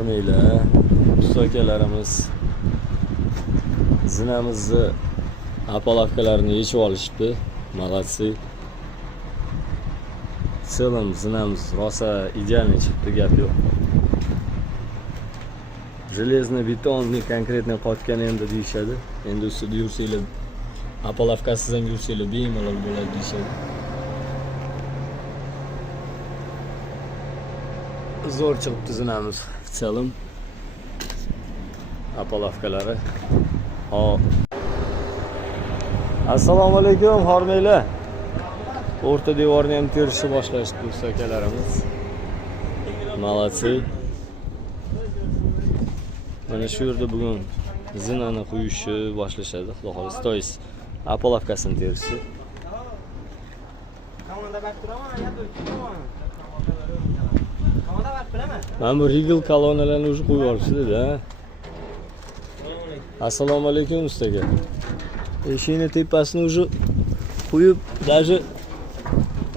Hormaylar, usta akalarimiz zinamizni apolavkalarini yechib olishibdi. Молодцы. В целом zinamiz rosa idealniy chiqdi, gap yo'q. Железный betonni konkretно qotgan endi deyishadi. Endi ustida yursanglar, apolavkasiz ham yursanglar bemalol bo'ladi deyishadi. Zo'r chiqibdi zinamiz. В целом apolavkalari. Assalomu alaykum, hormaylar. O'rta devorni ham terishni boshlashdi usta akalarimiz. Молодцы. Mana shu yerda bugun zinani quyishni boshlashadi, xudo xohlasa. To есть apolavkasini terishni. Mana bu rigel kolonnalarni уже qo'yib olishdi-da. Assalomu alaykum usta aka. Eshikni tepasini уже qo'yib, даже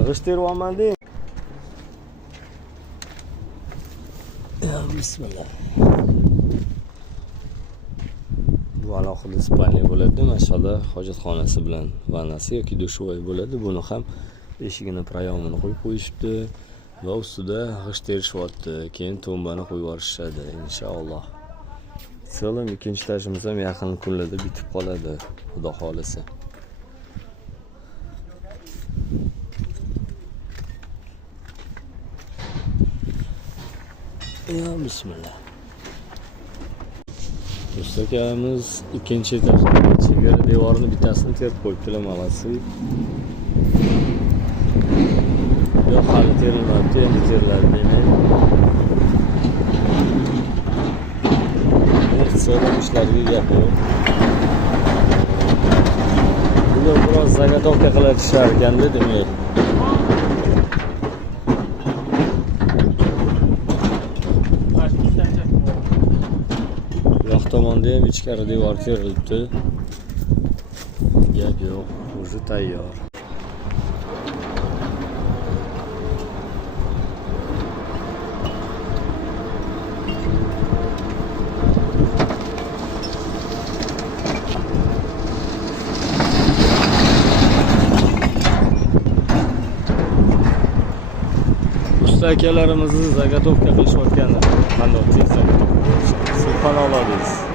g'ishtirib deng. Bismillah. Bu alohida spalniy bo'ladi, mashallah, hojatxonasi bilan vannasi yoki dushovoy bo'ladi. Buni ham eshigini proyomini qo'yib qo'yishibdi va ustida g'isht terishyapti. Keyin tombani qo'yib yuborishadi inshaalloh. So'lim ikkinchi etajimiz ham yaqin kunlarda bitib qoladi, xudo xolisa. Ya bismillah. Usta akamiz ikkinchi etajda chegara devorini bittasini terib qo'yibdilar, молодцы. Yo'q, hali terilmabdi, endi teriladi demak. So'lim ishlariga gap yo'q. Bular biroz zagotovka qilib ishlar ekanda, demak. Yoq tomonda ham ichkari devor terilibdi. Gap yo'q, уже tayyor. Usta akalarimizni zagotovka qilishayotganda qanday tez zagotovka qilishadi? Subhanalloh deysiz.